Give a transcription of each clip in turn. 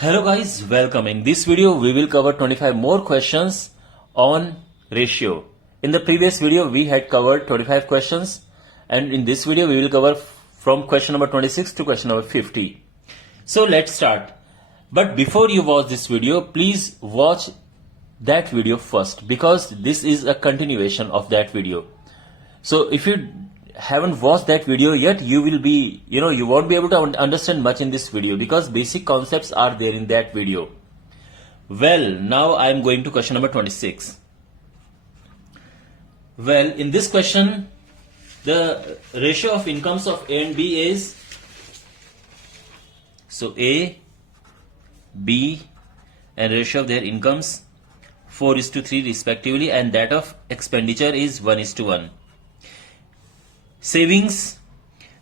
Hello guys, welcome. In this video, we will cover 25 more questions on ratio. In the previous video, we had covered 25 questions, and in this video, we will cover from question number 26 to question number 50. So let's start. But before you watch this video, please watch that video first, because this is a continuation of that video. So if you haven't watched that video yet, you won't be able to understand much in this video, because basic concepts are there in that video. Well, now I am going to question number 26. Well, in this question, the ratio of incomes of A and B is, so A, B, and ratio of their incomes 4:3 respectively, and that of expenditure is 1:1. Savings,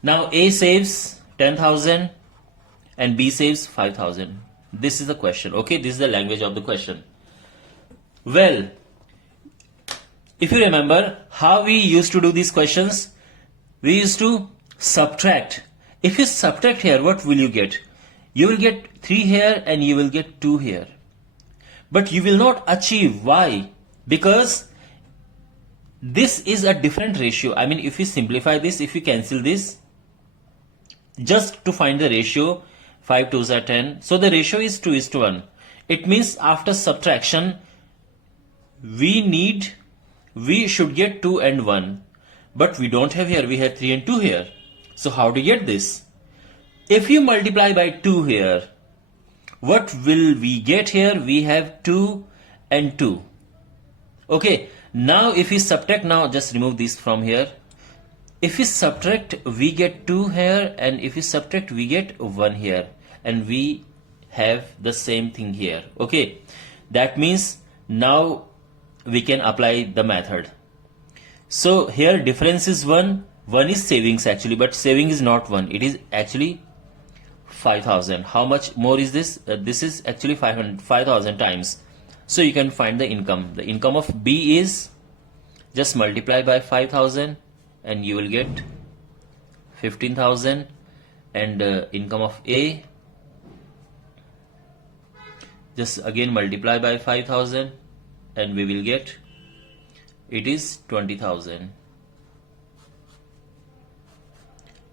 now A saves 10,000 and B saves 5,000. This is the question, okay? This is the language of the question. Well, if you remember how we used to do these questions, we used to subtract. If you subtract here, what will you get? You will get 3 here and you will get 2 here. But you will not achieve. Why? Because this is a different ratio. I mean, if you simplify this, if you cancel this, just to find the ratio, 5 2s are 10. So the ratio is 2:1. It means after subtraction, we should get 2 and 1. But we don't have here, we have 3 and 2 here. So how to get this? If you multiply by 2 here, what will we get here? We have 2 and 2. Okay. Now if we subtract, now just remove this from here. If we subtract, we get 2 here, and if we subtract, we get 1 here, and we have the same thing here. Okay, that means now we can apply the method. So here difference is 1 is savings actually, but saving is not 1, it is actually 5,000. How much more is this? This is actually 5,000 times. So you can find the income. The income of B is, just multiply by 5,000 and you will get 15,000. And income of A, just again multiply by 5,000 and we will get, it is 20,000.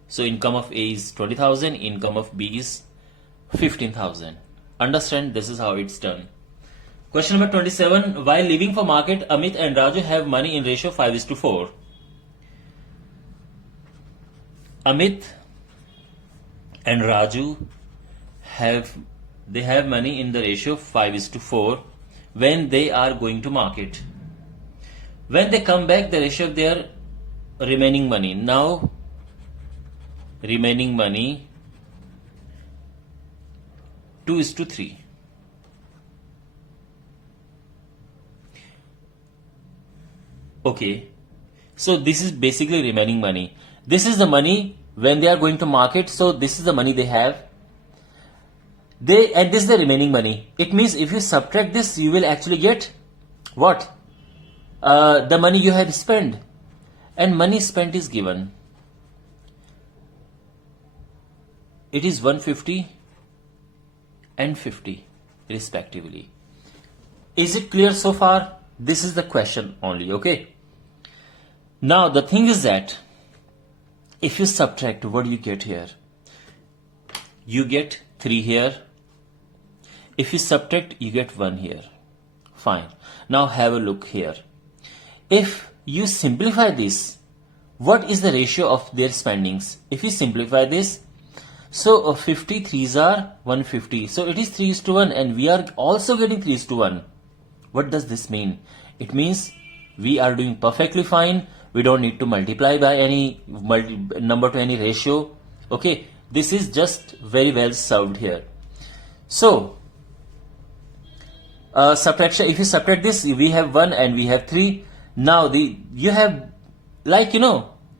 So income of A is 20,000, income of B is 15,000. Understand? This is how it's done. Question number 27. While leaving for market, Amit and Raju have money in ratio 5:4. Amit and Raju have money in the ratio 5:4 when they are going to market. When they come back, the ratio of their remaining money. Now, remaining money 2:3. Okay, so this is basically remaining money. This is the money when they are going to market. So this is the money they have. And this is the remaining money. It means if you subtract this, you will actually get what? The money you have spent. And money spent is given. It is 150 and 50 respectively. Is it clear so far? This is the question only, okay? Now the thing is that if you subtract, what do you get here? You get 3 here. If you subtract, you get 1 here. Fine. Now have a look here. If you simplify this, what is the ratio of their spendings? If you simplify this, so 53s are 150. So it is 3:1, and we are also getting 3:1. What does this mean? It means we are doing perfectly fine. We don't need to multiply by any number to any ratio. Okay, this is just very well served here. So, subtraction, if you subtract this, we have 1 and we have 3. Now, you have,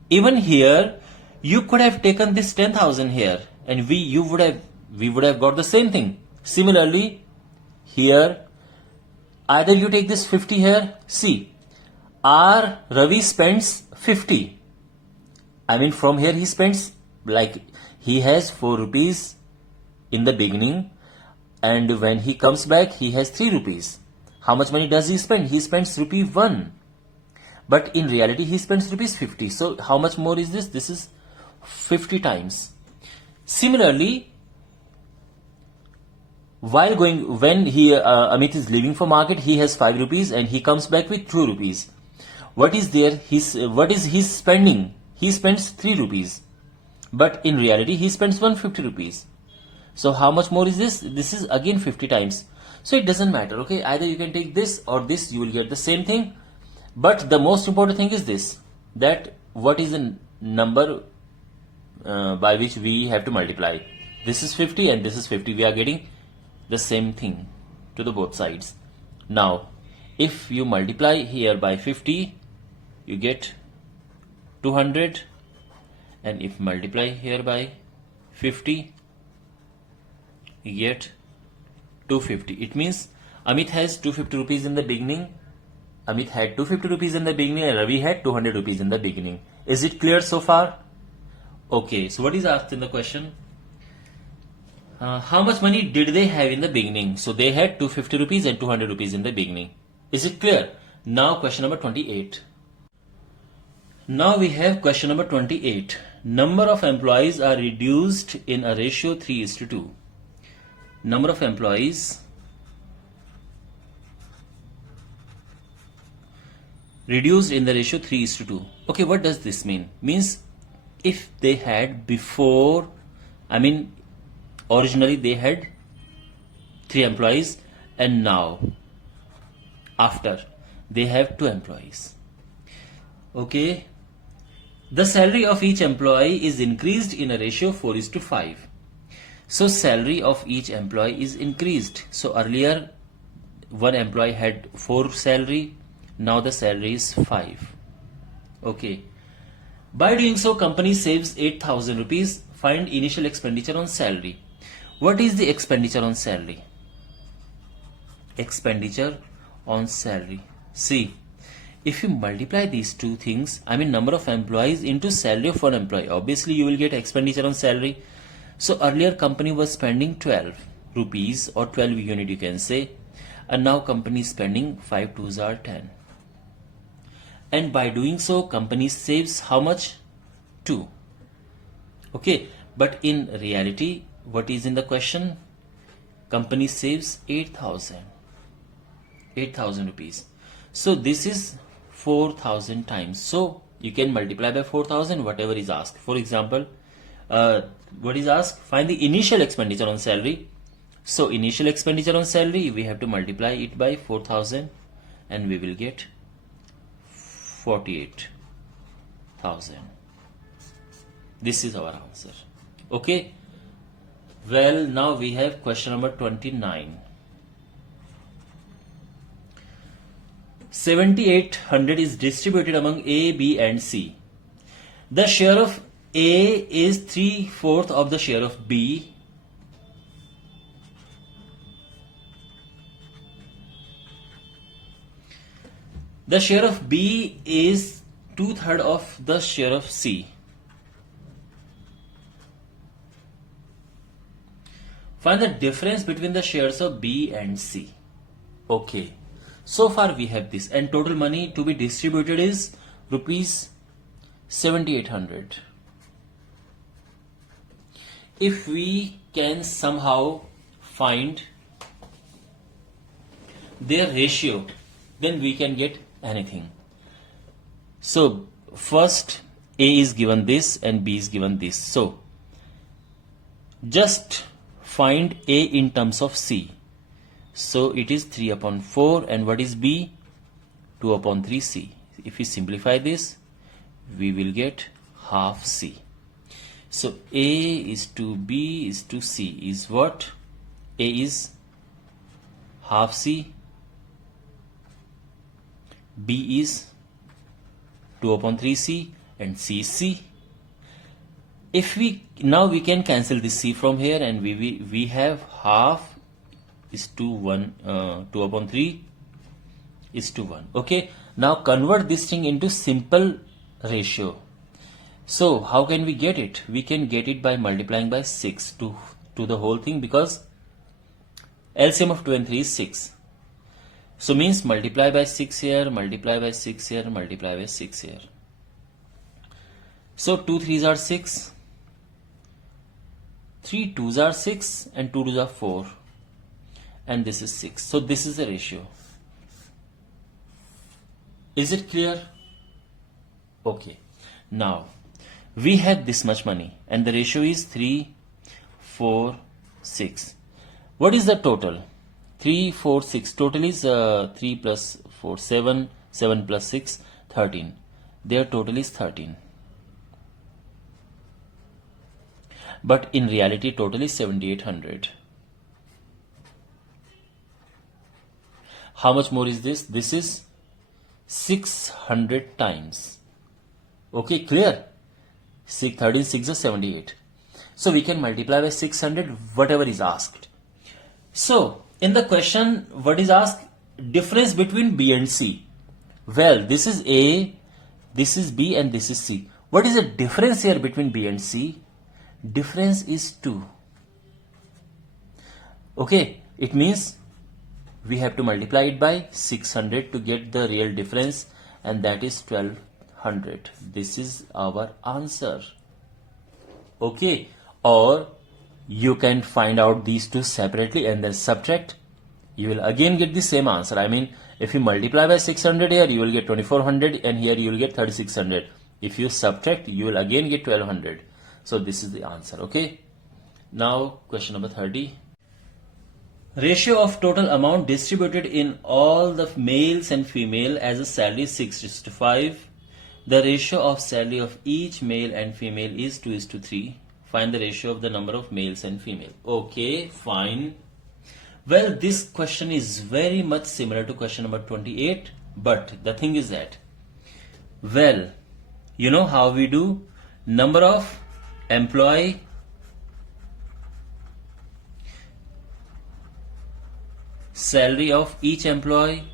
even here, you could have taken this 10,000 here, and we would have got the same thing. Similarly, here, either you take this 50 here. See, Ravi spends 50. I mean, from here he spends, like, he has 4 rupees in the beginning. and when he comes back he has 3 rupees. How much money does he spend? He spends rupee 1, but in reality he spends rupees 50. So how much more is this? This is 50 times. Similarly, when Amit is leaving for market, he has 5 rupees and he comes back with 2 rupees. What is his spending? He spends 3 rupees, but in reality he spends 150 rupees. So how much more is this? This is again 50 times. So it doesn't matter, okay? Either you can take this or this, you will get the same thing. But the most important thing is this, that what is the number by which we have to multiply. This is 50 and this is 50. We are getting the same thing to the both sides. Now, if you multiply here by 50, you get 200, and if multiply here by 50, you get 250. It means Amit has 250 rupees in the beginning. Amit had 250 rupees in the beginning and Ravi had 200 rupees in the beginning. Is it clear so far? Okay, so what is asked in the question? How much money did they have in the beginning? So they had 250 rupees and 200 rupees in the beginning. Is it clear? Now question number 28. Now we have question number 28. Number of employees are reduced in a ratio 3:2. Number of employees reduced in the ratio 3:2. Okay, what does this mean? Means if they had originally they had 3 employees and now after they have 2 employees. Okay, the salary of each employee is increased in a ratio 4:5. So salary of each employee is increased. So earlier one employee had 4 salary, now the salary is 5. Okay. By doing so, company saves 8,000 rupees. Find initial expenditure on salary. What is the expenditure on salary? Expenditure on salary. See, if you multiply these two things, number of employees into salary of one employee, obviously you will get expenditure on salary. So earlier company was spending 12 rupees or 12 unit you can say, and now company is spending 5 2s are 10. And by doing so, company saves how much? 2. Okay, but in reality, what is in the question? Company saves 8,000 rupees. So this is 4,000 times. So you can multiply by 4,000 whatever is asked. For example, what is asked? Find the initial expenditure on salary. So initial expenditure on salary, we have to multiply it by 4,000 and we will get 48,000. This is our answer. Okay. Well, now we have question number 29. 7,800 is distributed among A, B and C. The share of A is 3/4 of the share of B. The share of B is 2/3 of the share of C. Find the difference between the shares of B and C. Okay. So far we have this, and total money to be distributed is rupees 7,800. If we can somehow find their ratio, then we can get anything. So first A is given this and B is given this. So just find A in terms of C. So it is 3/4, and what is B? 2/3C. If we simplify this, we will get half C. So A is to B is to C is what? A is half C, B is 2/3C, and C is C. If we can cancel this C from here, and we have half is to 1, 2/3 is to 1. Okay, now convert this thing into simple ratio. So how can we get it? We can get it by multiplying by 6 to the whole thing, because LCM of 2 and 3 is 6. So means multiply by 6 here, multiply by 6 here, multiply by 6 here. So 2 3s are 6, 3 2s are 6 and 2 2s are 4, and this is 6. So this is the ratio. Is it clear? Okay. Now we have this much money and the ratio is 3 4 6. What is the total? 3 4 6. Total is 3 plus 4 7, 7 plus 6 13. Their total is 13. But in reality total is 7800. How much more is this? This is 600 times. Okay, clear? 13 6 is 78. So we can multiply by 600 whatever is asked. So in the question, what is asked? Difference between B and C. Well, this is A, this is B and this is C. What is the difference here between B and C? Difference is 2. Okay, it means we have to multiply it by 600 to get the real difference, and that is 1200. This is our answer. Okay, or you can find out these two separately and then subtract. You will again get the same answer. I mean, if you multiply by 600 here, you will get 2400 and here you will get 3600. If you subtract, you will again get 1200. So this is the answer. Okay. Now question number 30. Ratio of total amount distributed in all the males and female as a salary is 6:5. The ratio of salary of each male and female is 2:3. Find the ratio of the number of males and female. Okay, fine. Well, this question is very much similar to question number 28, but the thing is that, well, you know how we do? Number of employee salary of each employee,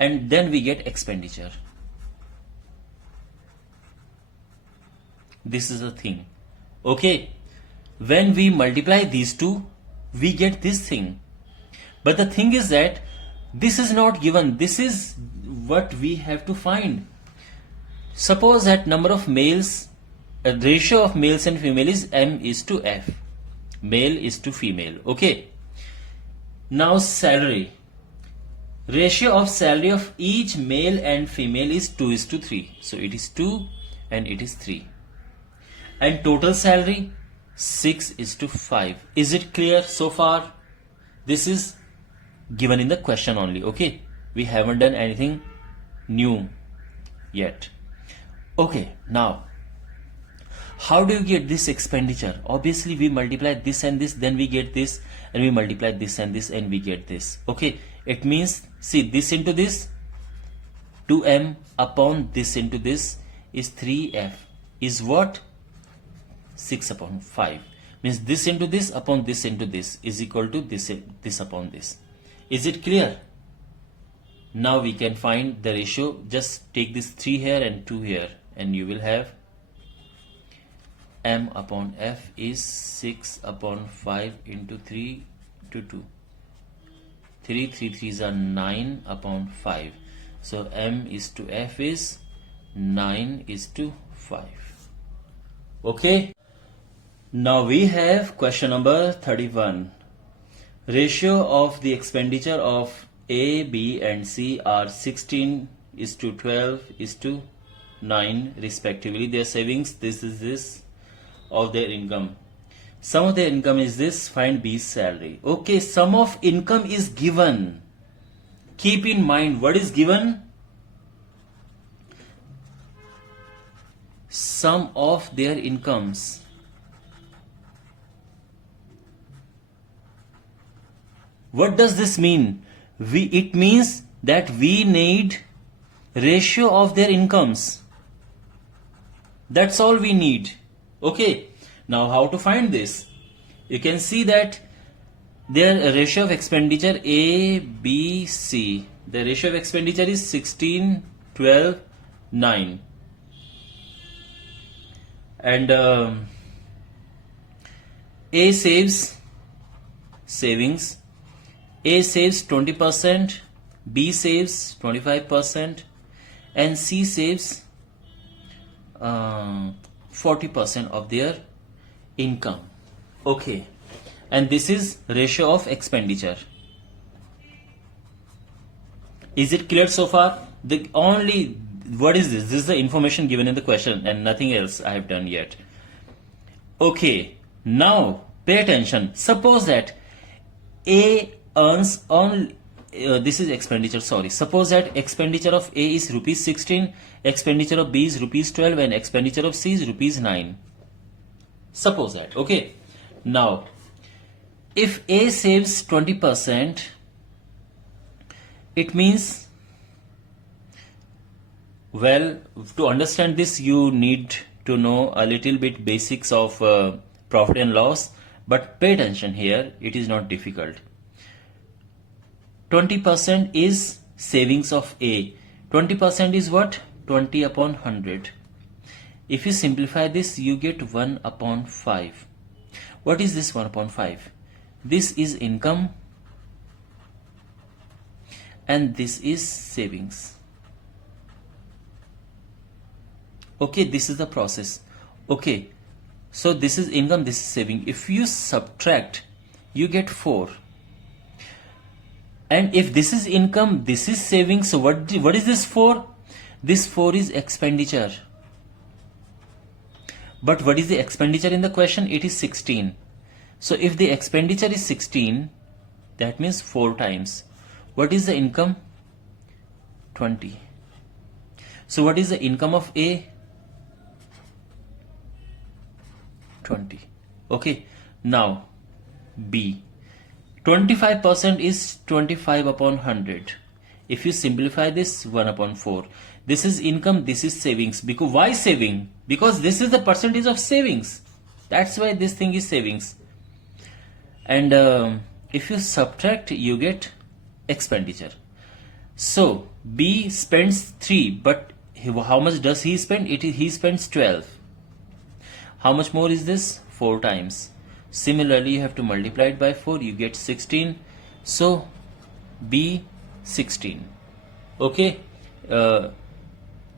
and then we get expenditure. This is the thing. Okay, when we multiply these two, we get this thing. But the thing is that this is not given. This is what we have to find. Suppose that number of males, a ratio of males and female is M:F. Male is to female. Okay. Now salary. Ratio of salary of each male and female is 2:3. So it is 2 and it is 3. And total salary 6:5. Is it clear so far? This is given in the question only. Okay. We haven't done anything new yet. Okay. Now, how do you get this expenditure? Obviously, we multiply this and this, then we get this, and we multiply this and this, and we get this. Okay, it means, see, this into this, 2m upon this into this is 3f, is what? 6/5. Means this into this upon this into this is equal to this upon this. Is it clear? Now we can find the ratio. Just take this 3 here and 2 here, and you will have M/F is 6/5 into 3 to 2. 3 3s are 9/5. So M/F is 9:5. Okay. Now we have question number 31. Ratio of the expenditure of A, B and C are 16:12:9 respectively. Their savings, this is this, of their income. Sum of their income is this. Find B's salary. Okay, sum of income is given. Keep in mind what is given. Sum of their incomes. What does this mean? It means that we need ratio of their incomes. That's all we need. Okay. Now how to find this? You can see that their ratio of expenditure A, B, C. The ratio of expenditure is 16:12:9. And A saves savings. A saves 20%, B saves 25%, and C saves 40% of their income. Okay, and this is ratio of expenditure. Is it clear so far? What is this? This is the information given in the question and nothing else I have done yet. Okay, now pay attention. Suppose that A earns on this is expenditure, sorry. Suppose that expenditure of A is rupees 16, expenditure of B is rupees 12, and expenditure of C is rupees 9. Suppose that, okay. Now, if A saves 20%, it means, well, to understand this, you need to know a little bit basics of profit and loss, but pay attention here, it is not difficult. 20% is savings of A. 20% is what? 20 upon 100. If you simplify this, you get 1 upon 5. What is this 1 upon 5? This is income and this is savings. Okay, this is the process. Okay, so this is income, this is saving. If you subtract, you get 4. And if this is income, this is savings. So what is this 4? This 4 is expenditure. But what is the expenditure in the question? It is 16. So if the expenditure is 16, that means 4 times. What is the income? 20. So what is the income of A? 20. Okay. Now B. 25% is 25 upon 100. If you simplify this, 1 upon 4. This is income, this is savings. Because why saving? Because this is the percentage of savings. That's why this thing is savings. And if you subtract, you get expenditure. So B spends 3, but how much does he spend? He spends 12. How much more is this? 4 times. Similarly, you have to multiply it by 4, you get 16. So B 16. Okay,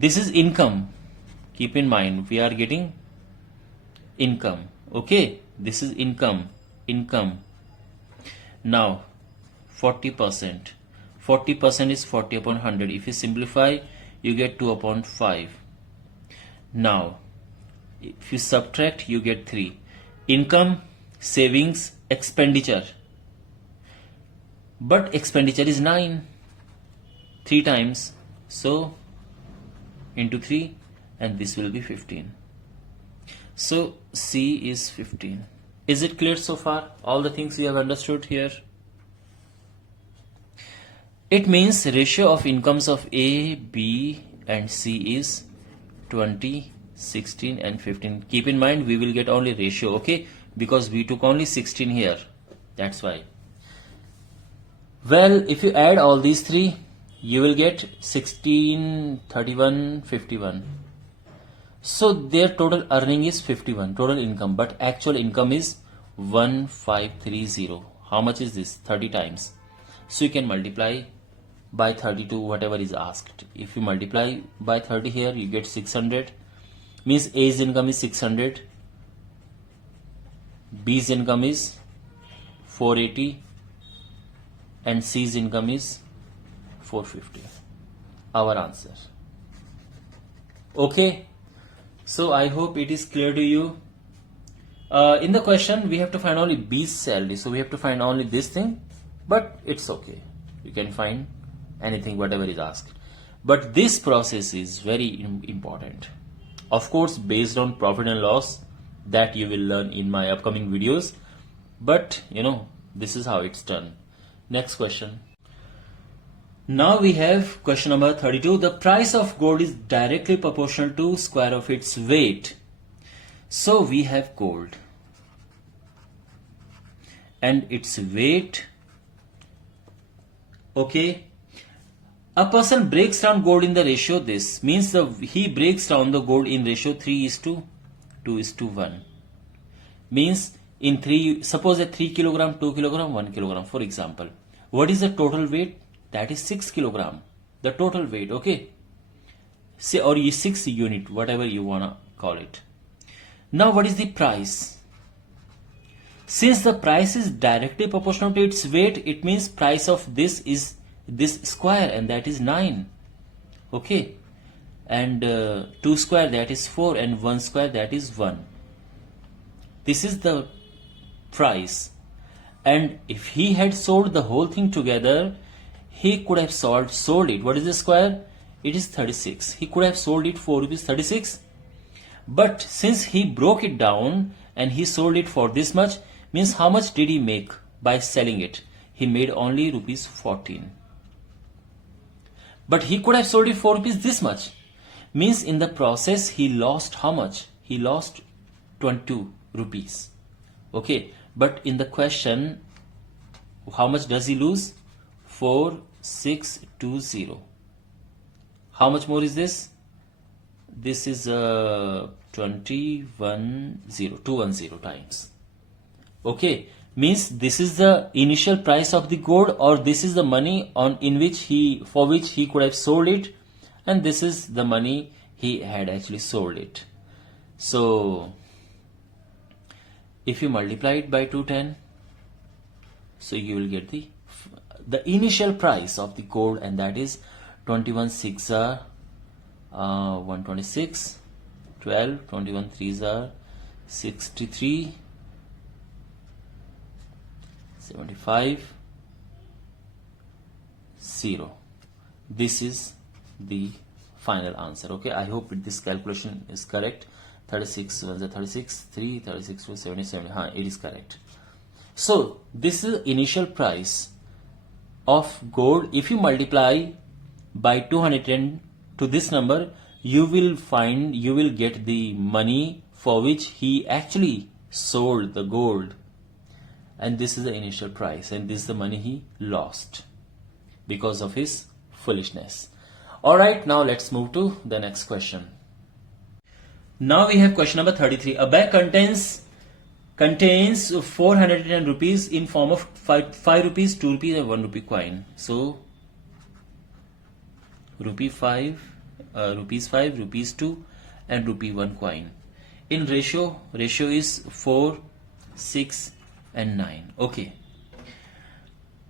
this is income. Keep in mind, we are getting income. Okay, this is income. Now 40%. 40% is 40 upon 100. If you simplify, you get 2 upon 5. Now if you subtract, you get 3. Income, savings, expenditure. But expenditure is 9. 3 times. So into 3, and this will be 15. So C is 15. Is it clear so far? All the things you have understood here? It means ratio of incomes of A, B and C is 20, 16 and 15. Keep in mind, we will get only ratio, okay? Because we took only 16 here. That's why. Well, if you add all these 3, you will get 16, 31, 51. So their total earning is 51, total income, but actual income is 1530. How much is this? 30 times. So you can multiply by 32, whatever is asked. If you multiply by 30 here, you get 600. Means A's income is 600, B's income is 480, and C's income is 450. Our answer. Okay, so I hope it is clear to you. In the question, we have to find only B's salary, so we have to find only this thing, but it's okay. You can find anything, whatever is asked. But this process is very important. Of course, based on profit and loss, that you will learn in my upcoming videos. But, this is how it's done. Next question. Now we have question number 32. The price of gold is directly proportional to square of its weight. So we have gold. And its weight. Okay. A person breaks down gold in the ratio this. Means he breaks down the gold in ratio 3:2:1. Means in 3, suppose a 3 kilogram, 2 kilogram, 1 kilogram, for example. What is the total weight? That is 6 kilogram. The total weight, okay? Say, or 6 unit, whatever you wanna call it. Now what is the price? Since the price is directly proportional to its weight, it means price of this is this square, and that is 9. Okay? And 2 square, that is 4, and 1 square, that is 1. This is the price. And if he had sold the whole thing together, he could have sold it. What is the square? It is 36. He could have sold it for rupees 36. But since he broke it down and he sold it for this much, means how much did he make by selling it? He made only rupees 14. But he could have sold it for rupees this much. Means in the process he lost how much? He lost 22 rupees. Okay. But in the question, how much does he lose? 4620. How much more is this? This is 210 times. Okay, means this is the initial price of the gold, or this is the money for which he could have sold it, and this is the money he had actually sold it. So if you multiply it by 210, so you will get the initial price of the gold, and that is 21 6 are 126, 12, 21 3s are 63, 75, 0. This is the final answer. Okay, I hope this calculation is correct. 36 was 36, 3, 36 to 77. It is correct. So this is the initial price of gold. If you multiply by 210 to this number, you will get the money for which he actually sold the gold. And this is the initial price, and this is the money he lost because of his foolishness. Alright, now let's move to the next question. Now we have question number 33. A bag contains 410 rupees in form of 5 rupees, 2 rupees and 1 rupee coin. So rupees 5, rupees 2 and rupee 1 coin. In ratio is 4, 6 and 9. Okay.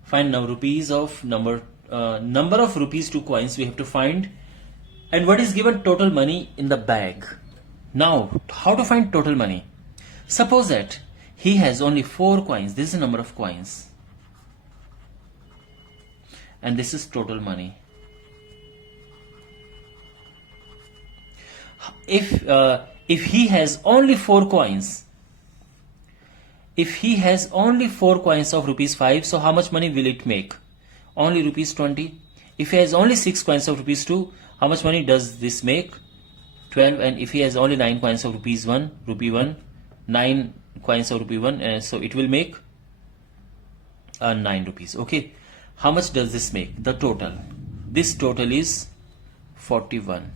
Find now rupees of number of rupees to coins we have to find, and what is given total money in the bag. Now how to find total money? Suppose that he has only 4 coins. This is the number of coins, and this is total money. If he has only 4 coins, of rupees 5, so how much money will it make? Only rupees 20. If he has only 6 coins of rupees 2, how much money does this make? 12. And if he has only 9 coins of rupee 1, 9 coins of rupee 1, so it will make 9 rupees. Okay, how much does this make? The total. This total is 41.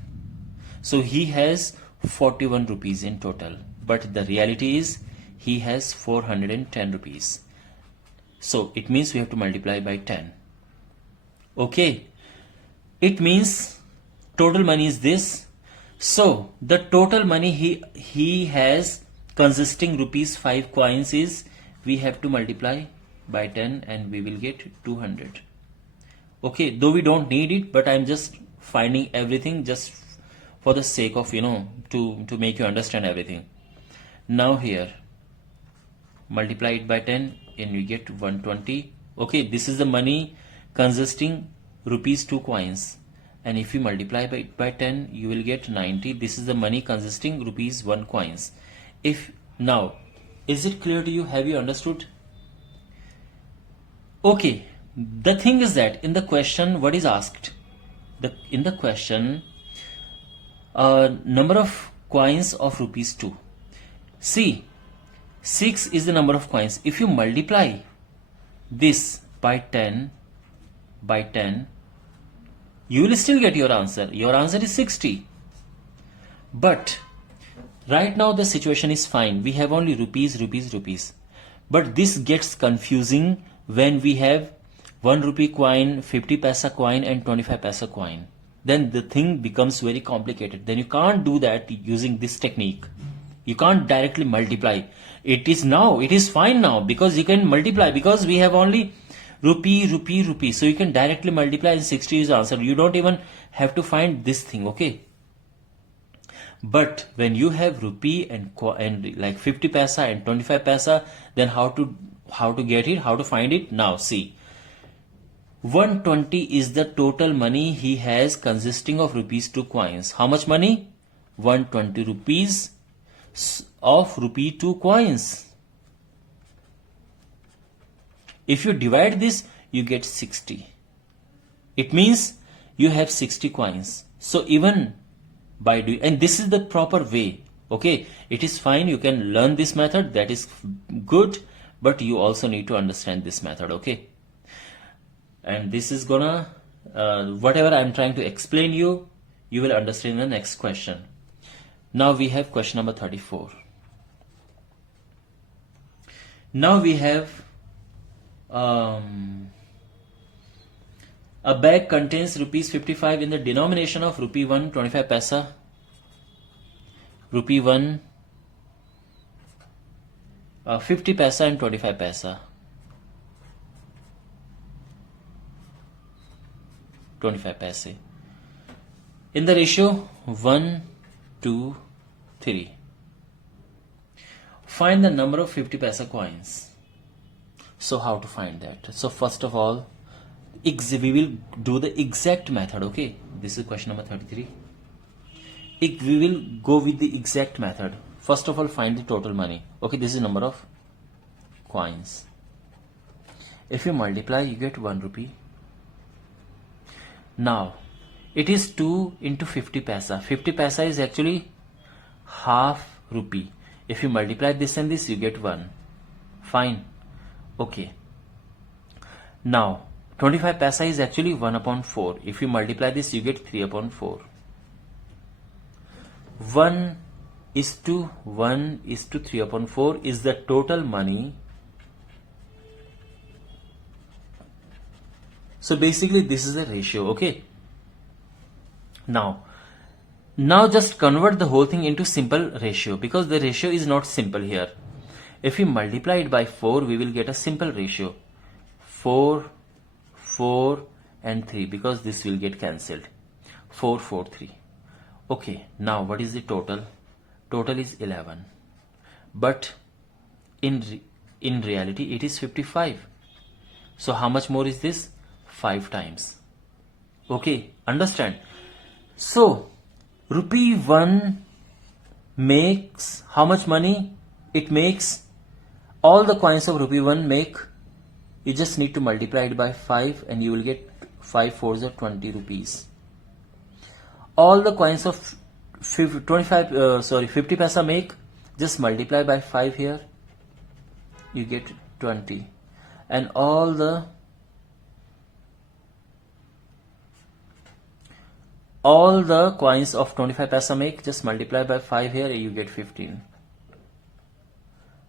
So he has 41 rupees in total, but the reality is he has 410 rupees. So it means we have to multiply by 10. Okay, it means total money is this. So the total money he has consisting rupees 5 coins is, we have to multiply by 10 and we will get 200. Okay, though we don't need it, but I'm just finding everything just for the sake of, to make you understand everything. Now here, multiply it by 10 and you get 120. Okay, this is the money consisting rupees 2 coins, and if you multiply by 10 you will get 90. This is the money consisting rupees 1 coins. Now is it clear to you? Have you understood? Okay, the thing is that in the question, what is asked? In the question, number of coins of rupees 2. See, 6 is the number of coins. If you multiply this by 10, you will still get your answer. Your answer is 60. But right now the situation is fine. We have only rupees. But this gets confusing when we have 1 rupee coin, 50 paisa coin and 25 paisa coin. Then the thing becomes very complicated. Then you can't do that using this technique. You can't directly multiply. It is fine now because you can multiply because we have only rupee, rupee, rupee. So you can directly multiply and 60 is the answer. You don't even have to find this thing, okay? But when you have rupee and like 50 paisa and 25 paisa, then how to get it, how to find it? Now see, 120 is the total money he has consisting of rupees 2 coins. How much money? 120 rupees of rupee 2 coins. If you divide this, you get 60. It means you have 60 coins. So even by doing, and this is the proper way, okay? It is fine, you can learn this method, that is good, but you also need to understand this method, okay? And this is gonna, whatever I'm trying to explain you will understand in the next question. Now we have question number 34. Now we have a bag contains rupees 55 in the denomination of rupee 1 25 paisa, rupee 1 50 paisa and 25 paisa. 25 paise in the ratio 1 to 3. Find the number of 50 paisa coins. So how to find that? So first of all, we will do the exact method, okay? This is question number 33. We will go with the exact method. First of all, find the total money. Okay, this is number of coins. If you multiply, you get 1 rupee. Now, it is 2 into 50 paisa. 50 paisa is actually half rupee. If you multiply this and this, you get 1. Fine. Okay. Now, 25 paisa is actually 1 upon 4. If you multiply this, you get 3 upon 4. 1 is to 3 upon 4 is the total money. So basically this is the ratio, okay? Now just convert the whole thing into simple ratio because the ratio is not simple here. If we multiply it by 4, we will get a simple ratio. 4, 4 and 3 because this will get cancelled. 4, 4, 3. Okay, now what is the total? Total is 11. But in reality it is 55. So how much more is this? 5 times. Okay, understand? So rupee 1 makes how much money? It makes all the coins of rupee 1 make, you just need to multiply it by 5 and you will get 5 4s are 20 rupees. All the coins of 50 paisa make, just multiply by 5 here, you get 20. And all the coins of 25 paisa make, just multiply by 5 here, you get 15.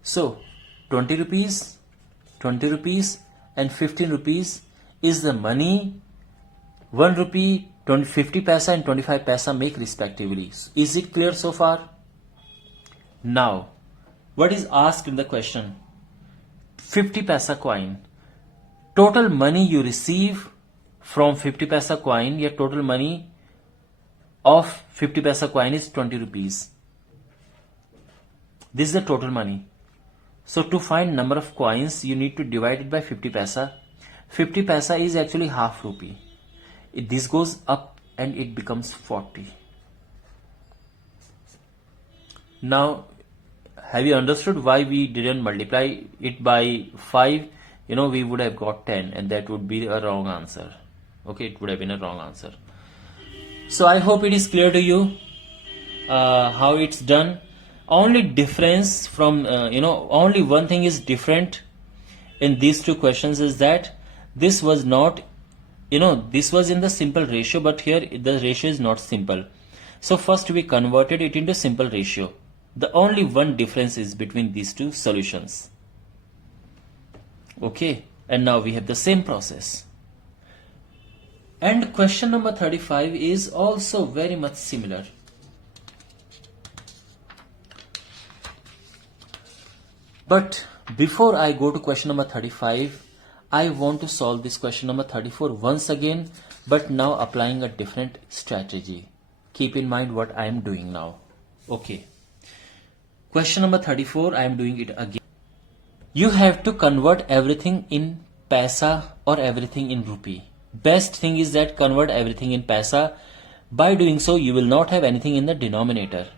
So 20 rupees and 15 rupees is the money 1 rupee, 50 paisa and 25 paisa make respectively. Is it clear so far? Now, what is asked in the question? 50 paisa coin. Total money you receive from 50 paisa coin, your total money of 50 paisa coin is 20 rupees. This is the total money. So to find number of coins, you need to divide it by 50 paisa. 50 paisa is actually half rupee. This goes up and it becomes 40. Now, have you understood why we didn't multiply it by 5? We would have got 10 and that would be a wrong answer. Okay, it would have been a wrong answer. So I hope it is clear to you how it's done. Only difference from, only one thing is different in these two questions is that this was not, this was in the simple ratio, but here the ratio is not simple. So first we converted it into simple ratio. The only one difference is between these two solutions. Okay, and now we have the same process. And question number 35 is also very much similar. But before I go to question number 35, I want to solve this question number 34 once again, but now applying a different strategy. Keep in mind what I am doing now. Okay. Question number 34, I am doing it again. You have to convert everything in paisa or everything in rupee. Best thing is that convert everything in paisa. By doing so, you will not have anything in the denominator.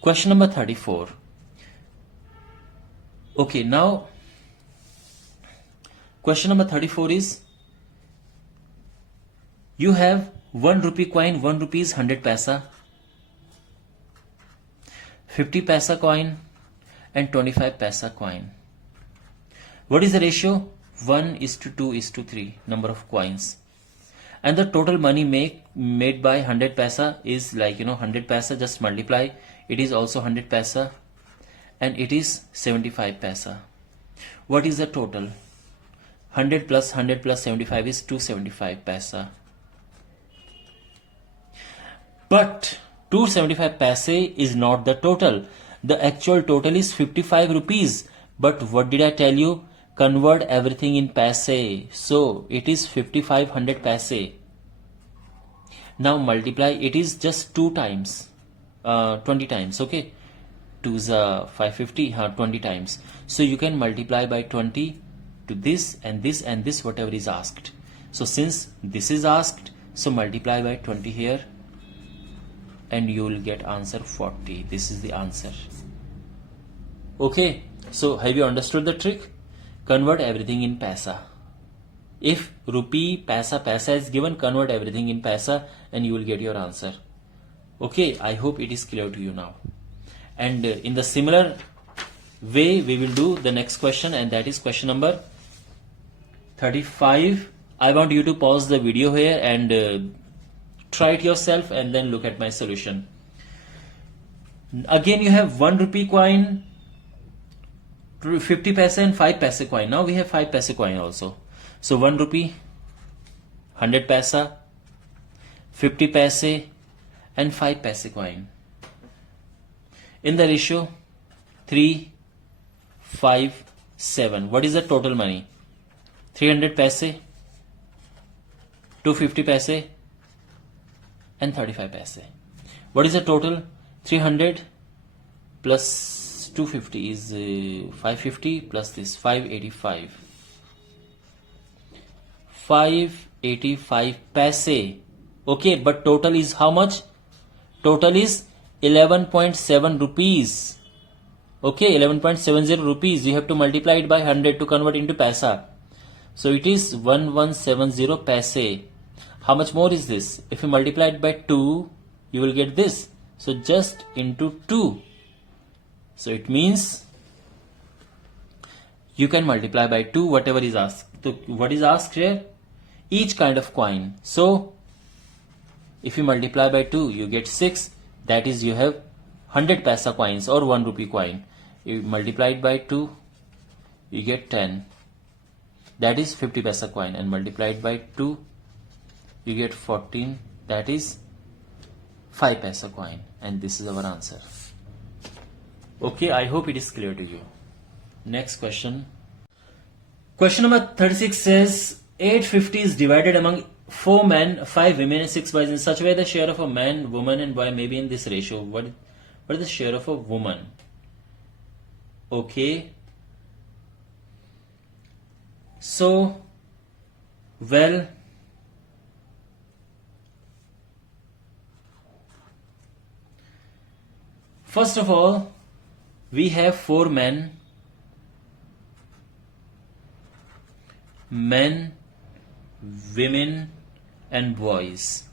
Question number 34. Okay, now question number 34 is, you have 1 rupee coin, 1 rupee is 100 paisa, 50 paisa coin and 25 paisa coin. What is the ratio? 1:2:3 number of coins. And the total money made by 100 paisa is 100 paisa, just multiply. It is also 100 paisa and it is 75 paisa. What is the total? 100 plus 75 is 275 paisa. But 275 paise is not the total. The actual total is 55 rupees. But what did I tell you? Convert everything in paise. So it is 5500 paise. Now multiply. It is just 2 times. 20 times. Okay. 2 is 550. 20 times. So you can multiply by 20 to this and this and this, whatever is asked. So since this is asked, so multiply by 20 here and you will get answer 40. This is the answer. Okay, so have you understood the trick? Convert everything in paisa. If rupee, paisa is given, convert everything in paisa and you will get your answer. Okay, I hope it is clear to you now. And in the similar way, we will do the next question, and that is question number 35. I want you to pause the video here and try it yourself and then look at my solution. Again, you have 1 rupee coin, 50 paise and 5 paise coin. Now we have 5 paise coin also. So 1 rupee, 100 paisa, 50 paise and 5 paise coin. In the ratio 3, 5, 7. What is the total money? 300 paise, 250 paise and 35 paise. What is the total? 300 plus 250 is 550 plus this 585. 585 paise. Okay, but total is how much? Total is 11.7 rupees. Okay, 11.70 rupees. You have to multiply it by 100 to convert into paisa. So it is 1170 paise. How much more is this? If you multiply it by 2, you will get this. So just into 2. So it means you can multiply by 2 whatever is asked. So what is asked here? Each kind of coin. So if you multiply by 2, you get 6. That is, you have 100 paisa coins or 1 rupee coin. You multiply it by 2, you get 10. That is 50 paisa coin, and multiplied by 2, you get 14. That is 5 paisa coin, and this is our answer. Okay, I hope it is clear to you. Next question. Question number 36 says 850 is divided among 4 men, 5 women and 6 boys in such a way the share of a man, woman and boy may be in this ratio. What is the share of a woman? Okay. So, well, first of all, we have 4 men, women and boys.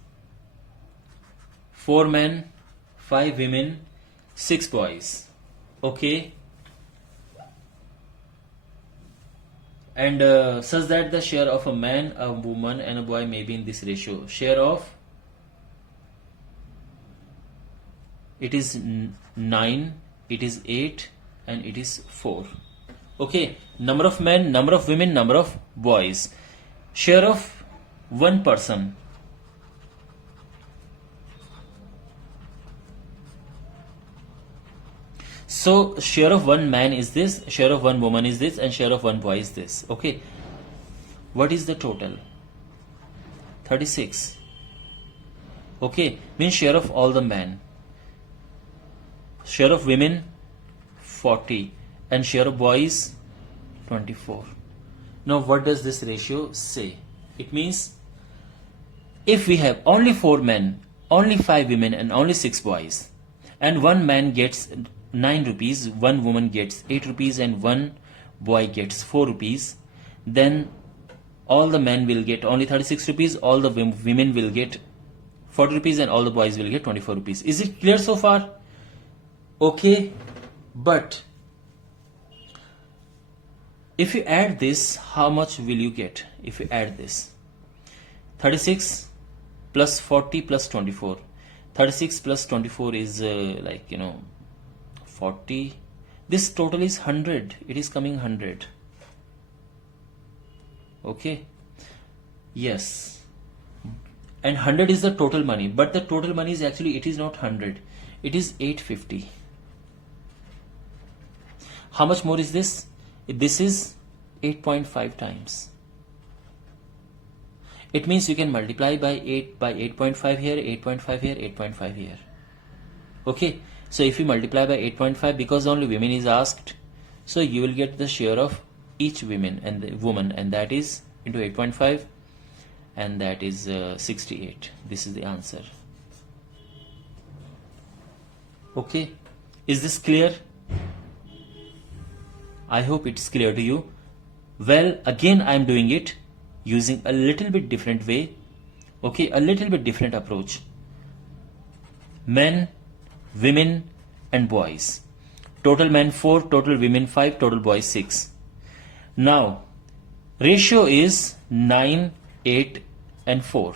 4 men, 5 women, 6 boys. Okay. And such that the share of a man, a woman and a boy may be in this ratio. Share of, it is 9, it is 8 and it is 4. Okay, number of men, number of women, number of boys. Share of one person. So share of one man is this, share of one woman is this, and share of one boy is this. Okay. What is the total? 36. Okay, means share of all the men. Share of women 40 and share of boys 24. Now what does this ratio say? It means if we have only 4 men, only 5 women and only 6 boys, and one man gets 9 rupees, one woman gets 8 rupees and one boy gets 4 rupees, then all the men will get only 36 rupees, all the women will get 40 rupees and all the boys will get 24 rupees. Is it clear so far? Okay, but if you add this, how much will you get if you add this? 36 plus 40 plus 24. 36 plus 24 is 40. This total is 100. It is coming 100. Okay. Yes. And 100 is the total money. But the total money is actually, it is not 100. It is 850. How much more is this? This is 8.5 times. It means you can multiply by 8 by 8.5 here, 8.5 here, 8.5 here. Okay. So if you multiply by 8.5, because only women is asked, so you will get the share of each woman, and that is into 8.5, and that is 68. This is the answer. Okay. Is this clear? I hope it's clear to you. Well, again I am doing it using a little bit different way. Okay, a little bit different approach. Men, women and boys. Total men 4, total women 5, total boys 6. Now, ratio is 9, 8 and 4.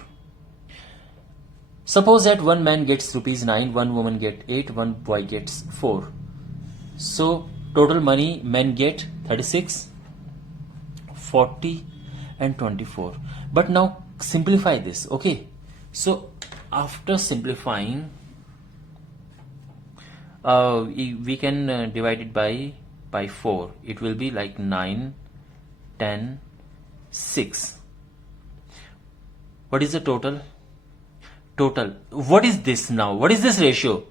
Suppose that one man gets rupees 9, one woman gets 8, one boy gets 4. So, total money men get 36, 40 and 24. But now simplify this. Okay. So, after simplifying, we can divide it by 4. It will be like 9, 10, 6. What is the total? Total. What is this now? What is this ratio?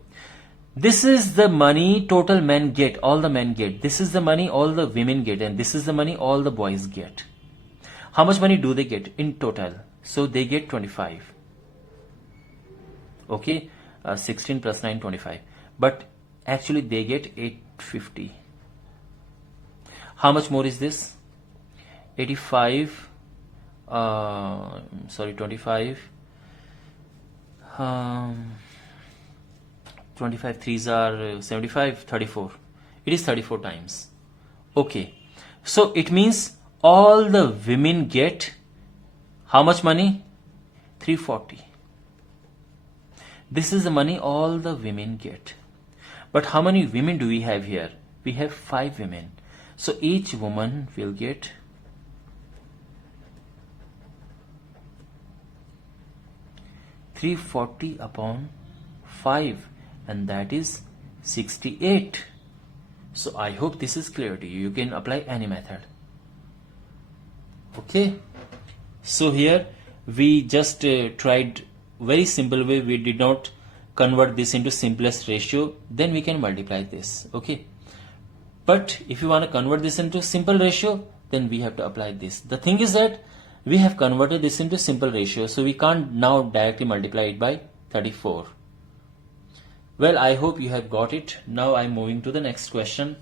This is the money total men get, all the men get. This is the money all the women get, and this is the money all the boys get. How much money do they get in total? So they get 25. Okay, 16 plus 9, 25. But actually they get 850. How much more is this? 85, 25. 25 threes are 75, 34. It is 34 times. Okay. So it means all the women get how much money? 340. This is the money all the women get. But how many women do we have here? We have 5 women. So each woman will get 340 upon 5, and that is 68. So I hope this is clear to you. You can apply any method. Okay. So here we just tried very simple way. We did not convert this into simplest ratio. Then we can multiply this. Okay. But if you want to convert this into simple ratio, then we have to apply this. The thing is that we have converted this into simple ratio, so we can't now directly multiply it by 34. Well, I hope you have got it. Now I'm moving to the next question.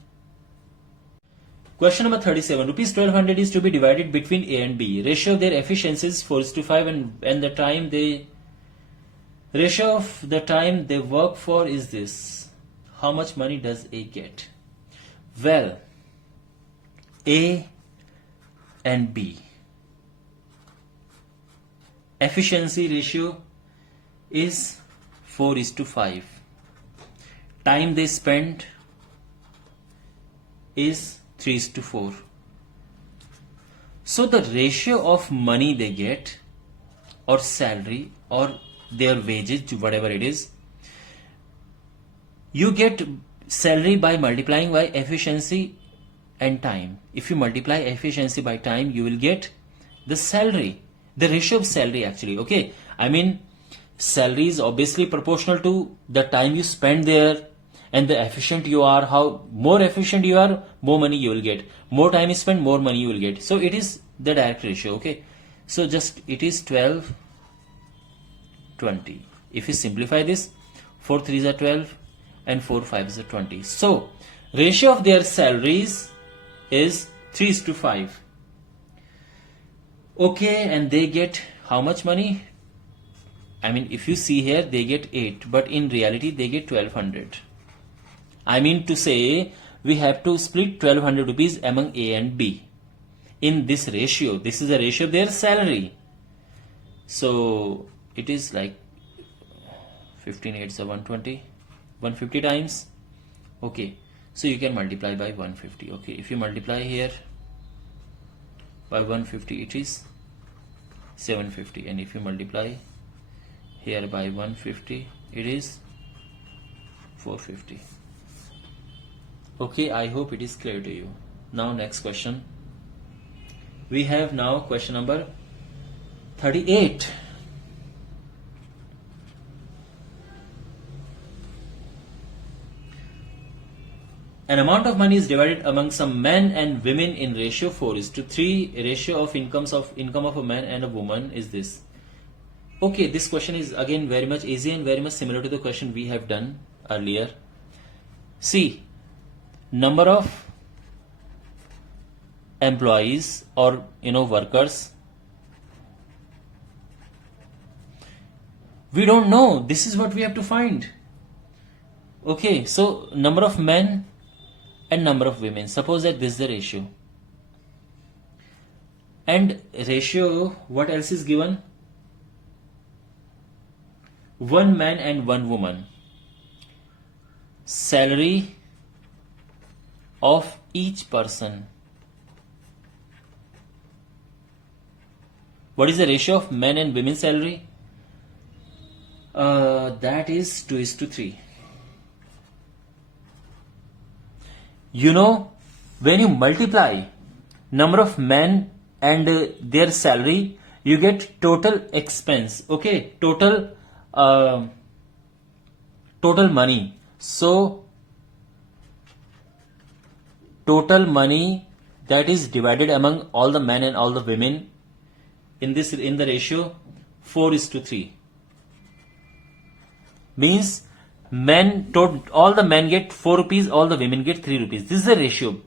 Question number 37. Rupees 1200 is to be divided between A and B. Ratio of their efficiencies 4:5, and the time they ratio of the time they work for is this. How much money does A get? Well, A and B. Efficiency ratio is 4:5. Time they spend is 3:4. So the ratio of money they get, or salary, or their wages, whatever it is, you get salary by multiplying by efficiency and time. If you multiply efficiency by time, you will get the salary, the ratio of salary actually. Okay, I mean, salary is obviously proportional to the time you spend there and the efficient you are. How more efficient you are, more money you will get. More time you spend, more money you will get. So it is the direct ratio. Okay, so just it is 12:20. If you simplify this, 4 3s are 12 and 4 5s are 20. So ratio of their salaries is 3:5. Okay, and they get how much money? I mean, if you see here, they get 8, but in reality, they get 1200. I mean to say, we have to split 1200 rupees among A and B. In this ratio, this is a ratio of their salary. So, it is like 15 8s are 120, 150 times. Okay, so you can multiply by 150. Okay, if you multiply here by 150, it is 750. And if you multiply here by 150, it is 450. Okay, I hope it is clear to you. Now next question. We have now question number 38. An amount of money is divided among some men and women in ratio 4:3. A ratio of income of a man and a woman is this. Okay, this question is again very much easy and very much similar to the question we have done earlier. See, number of employees or workers. We don't know. This is what we have to find. Okay, so number of men and number of women. Suppose that this is the ratio. And ratio, what else is given? One man and one woman. Salary of each person. What is the ratio of men and women salary? That is 2:3. When you multiply number of men and their salary, you get total expense. Okay, total money. So total money that is divided among all the men and all the women in the ratio 4:3. Means all the men get 4 rupees, all the women get 3 rupees. This is the ratio.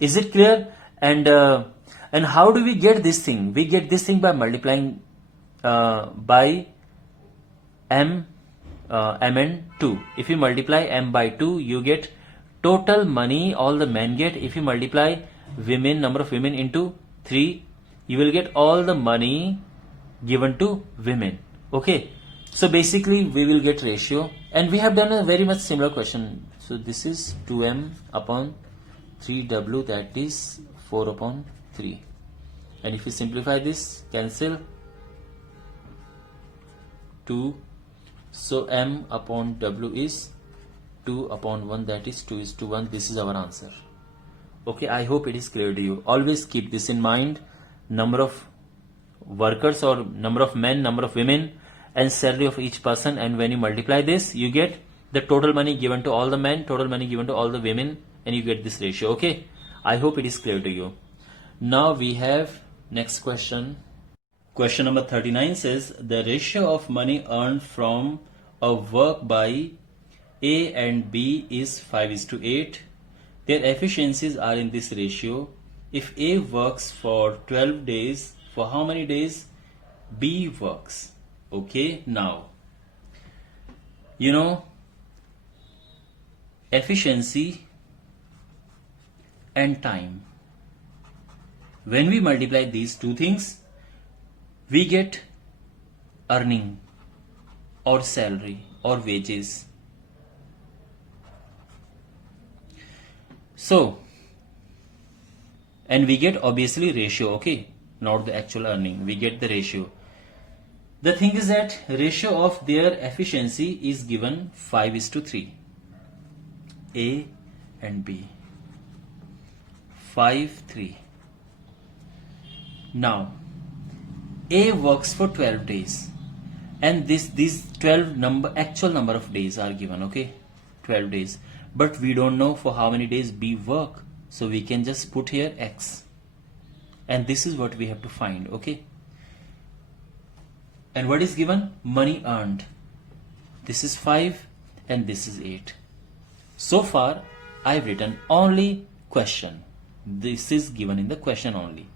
Is it clear? And how do we get this thing? We get this thing by multiplying by m and 2. If you multiply m by 2, you get total money all the men get. If you multiply number of women into 3, you will get all the money given to women. Okay, so basically we will get ratio, and we have done a very much similar question. So this is 2m upon 3w, that is 4 upon 3. And if you simplify this, cancel 2. So m upon w is 2 upon 1, that is 2:1. This is our answer. Okay, I hope it is clear to you. Always keep this in mind. Number of workers or number of men, number of women, and salary of each person. And when you multiply this, you get the total money given to all the men, total money given to all the women, and you get this ratio. Okay, I hope it is clear to you. Now we have next question. Question number 39 says, the ratio of money earned from a work by A and B is 5:8. Their efficiencies are in this ratio. If A works for 12 days, for how many days B works? Okay, now, efficiency and time. When we multiply these two things, we get earning or salary or wages. So and we get obviously ratio, okay, not the actual earning, we get the ratio. The thing is that ratio of their efficiency is given 5:3, A and B, 5:3. Now A works for 12 days and these 12 actual number of days are given, okay, 12 days, but we don't know for how many days B work, so we can just put here X, and this is what we have to find, okay. And what is given? Money earned. This is 5 and this is 8. So far I've written only question. This is given in the question only.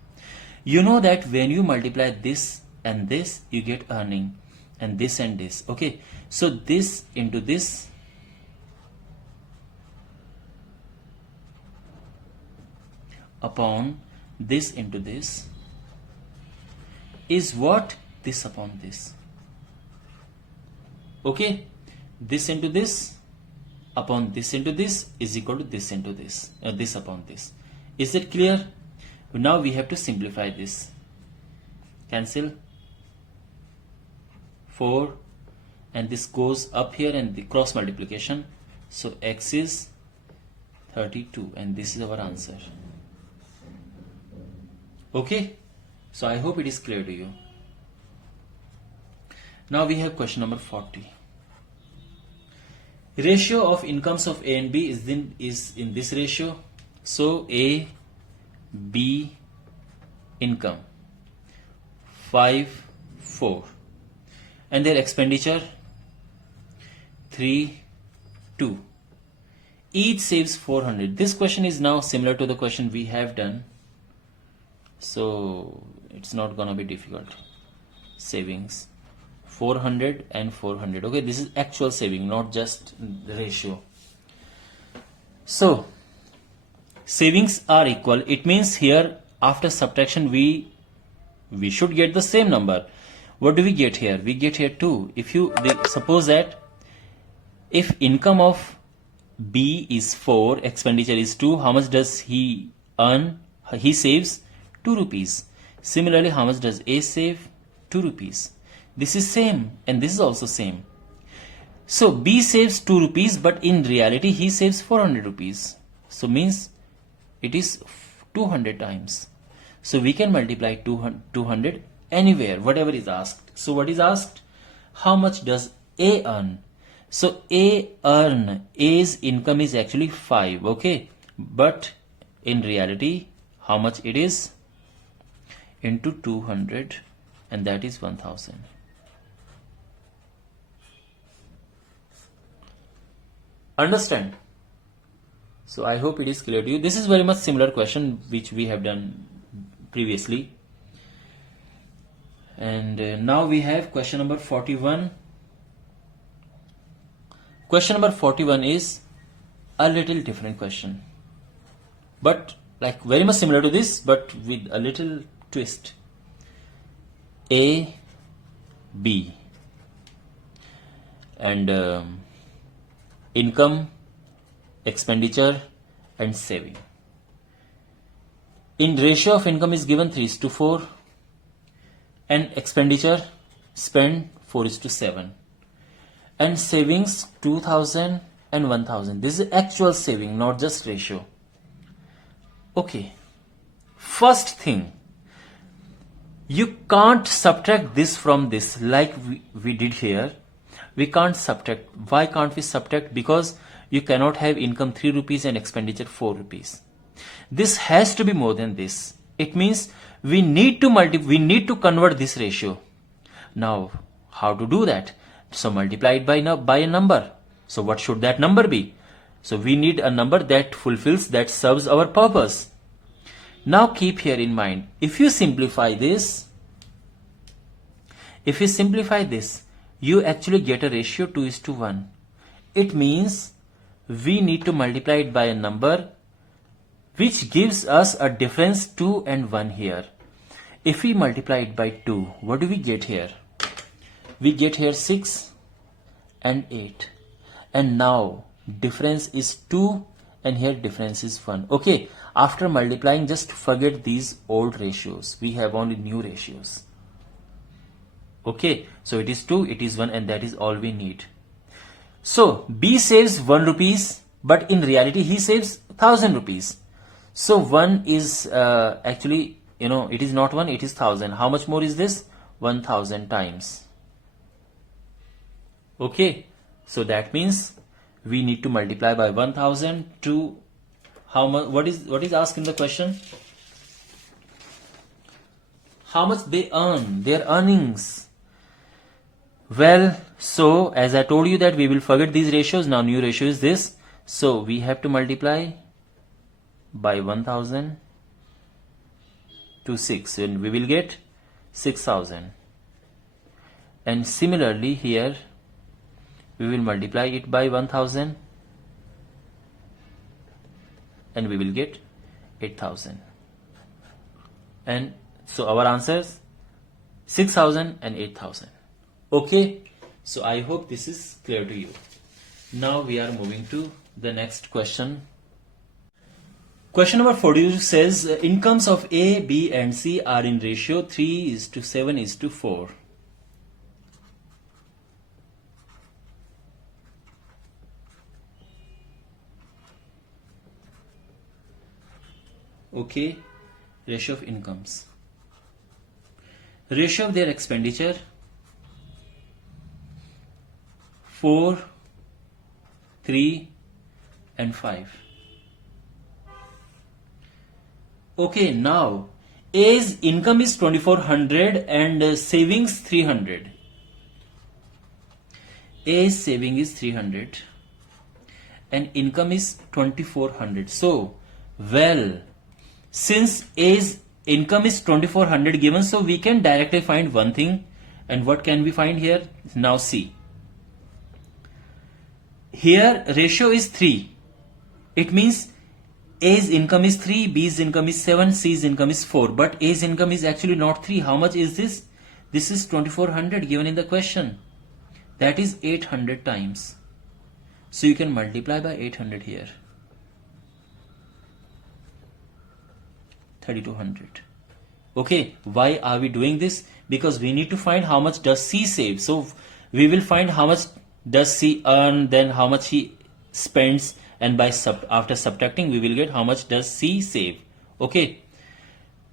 You know that when you multiply this and this, you get earning, and this and this, okay. So this into this upon this into this is what? This upon this, okay. This into this upon this into this is equal to this into this, this upon this. Is it clear? Now we have to simplify this. Cancel 4 and this goes up here and the cross multiplication, so X is 32 and this is our answer, okay. So I hope it is clear to you. Now we have question number 40. Ratio of incomes of A and B is in this ratio. So A, B income 5, 4, and their expenditure 3, 2. Each saves 400. This question is now similar to the question we have done, so it's not gonna be difficult. Savings 400 and 400, okay. This is actual saving, not just the ratio. So savings are equal. It means here after subtraction we should get the same number. What do we get here? We get here 2. Suppose that if income of B is 4, expenditure is 2, how much does he earn? He saves 2 rupees. Similarly, how much does A save? 2 rupees. This is same and this is also same. So B saves 2 rupees, but in reality he saves 400 rupees. So means it is 200 times. So we can multiply 200 anywhere, whatever is asked. So what is asked? How much does A earn? So A's income is actually 5, okay. But in reality, how much it is? Into 200, and that is 1000. Understand? So I hope it is clear to you. This is very much similar question which we have done previously. And now we have question number 41. Question number 41 is a little different question, but like very much similar to this, but with a little twist. A, B, and income, expenditure, and saving. In ratio of income is given 3:4, and expenditure spend 4:7, and savings 2000 and 1000. This is actual saving, not just ratio. Okay, first thing, you can't subtract this from this like we did here. We can't subtract. Why can't we subtract? Because you cannot have income 3 rupees and expenditure 4 rupees. This has to be more than this. It means we need to convert this ratio. Now, how to do that? So multiply it by a number. So what should that number be? So we need a number that serves our purpose. Now keep here in mind, if you simplify this, you actually get a ratio 2:1. It means we need to multiply it by a number which gives us a difference 2 and 1 here. If we multiply it by 2, what do we get here? We get here 6 and 8. And now difference is 2 and here difference is 1. Okay, After multiplying, just forget these old ratios. We have only new ratios. Okay, so it is 2, it is 1, and that is all we need. So B saves 1 rupees, but in reality he saves 1000 rupees. So 1 is actually, it is not 1, it is 1000. How much more is this? 1000 times. Okay, so that means we need to multiply by 1000 to how much? What is asked in the question? How much they earn, their earnings. Well, so as I told you that we will forget these ratios. Now new ratio is this. So we have to multiply by 1000 to 6 and we will get 6000. And similarly here we will multiply it by 1000 and we will get 8000. And so our answers 6000 and 8000. Okay, so I hope this is clear to you. Now we are moving to the next question. Question number 42 says incomes of A, B and C are in ratio 3:7:4. Okay, ratio of incomes. Ratio of their expenditure 4, 3 and 5. Okay, now A's income is 2400 and savings 300. A's saving is 300 and income is 2400. So, well, since A's income is 2400 given, so we can directly find one thing. And what can we find here? Now see. Here ratio is 3. It means A's income is 3, B's income is 7, C's income is 4. But A's income is actually not 3. How much is this? This is 2400 given in the question. That is 800 times. So you can multiply by 800 here. 3200. Okay, why are we doing this? Because we need to find how much does C save. So we will find how much does C earn, then how much he spends, and by after subtracting we will get how much does C save. Okay,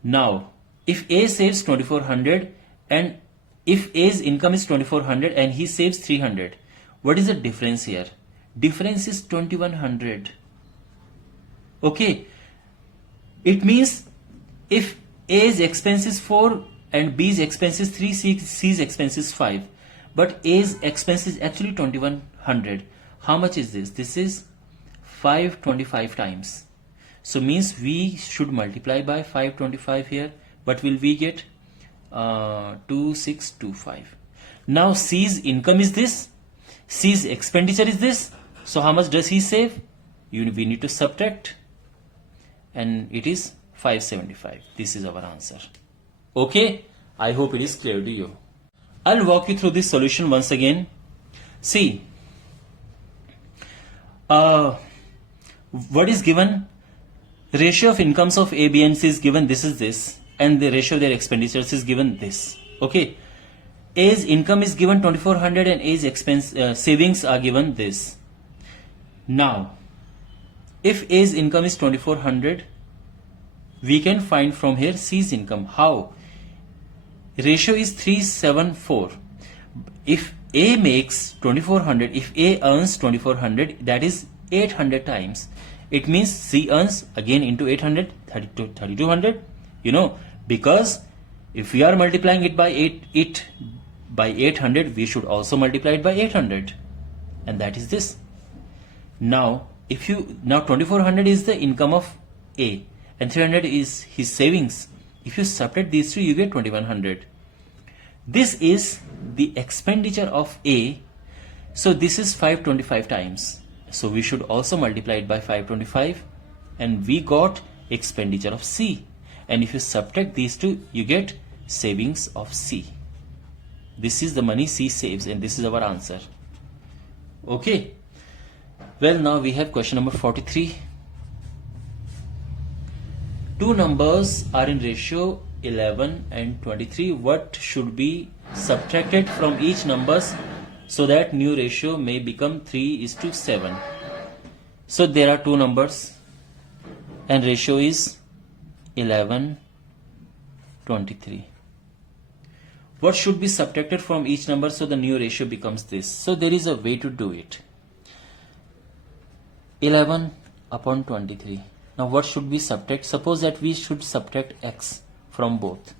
now if A saves 2400 and if A's income is 2400 and he saves 300, what is the difference here? Difference is 2100. Okay, it means if A's expense is 4 and B's expense is 3, C's expense is 5, but A's expense is actually 2100. How much is this? This is 525 times. So means we should multiply by 525 here. What will we get? 2625. Now C's income is this. C's expenditure is this. So how much does he save? We need to subtract. And it is 575. This is our answer. Okay, I hope it is clear to you. I'll walk you through this solution once again. See, what is given? Ratio of incomes of A, B and C is given. This is this, and the ratio of their expenditures is given this. Okay, A's income is given 2400 and A's expense savings are given this. Now, if A's income is 2400, we can find from here C's income. How? Ratio is 3:7:4. If A makes 2400, if A earns 2400, that is 800 times. It means C earns again into 800, 3200. Because if we are multiplying it by 800, we should also multiply it by 800, and that is this. Now 2400 is the income of A and 300 is his savings. If you subtract these two, you get 2100. This is the expenditure of A. So this is 525 times. So we should also multiply it by 525 and we got expenditure of C. And if you subtract these two, you get savings of C. This is the money C saves and this is our answer. Okay. Well, now we have question number 43. two numbers are in ratio 11 and 23. What should be subtracted from each numbers so that new ratio may become 3:7? So there are two numbers and ratio is 11:23. What should be subtracted from each number so the new ratio becomes this? So there is a way to do it. 11/23. Now what should we subtract? Suppose that we should subtract x from both.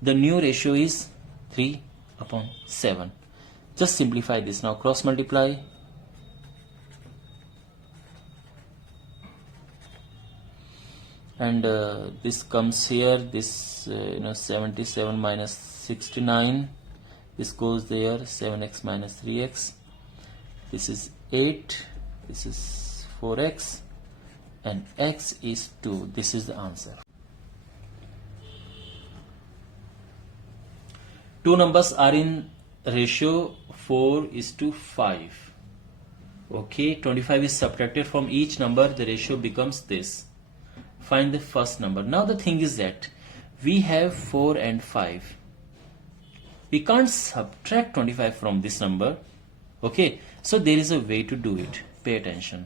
The new ratio is 3/7. Just simplify this now. Cross multiply. And this comes here. This 77 minus 69. This goes there. 7x minus 3x. This is 8. This is 4x. And x is 2. This is the answer. Two numbers are in ratio 4:5. Okay, 25 is subtracted from each number. The ratio becomes this. Find the first number. Now the thing is that we have 4 and 5. We can't subtract 25 from this number. Okay, so there is a way to do it. Pay attention.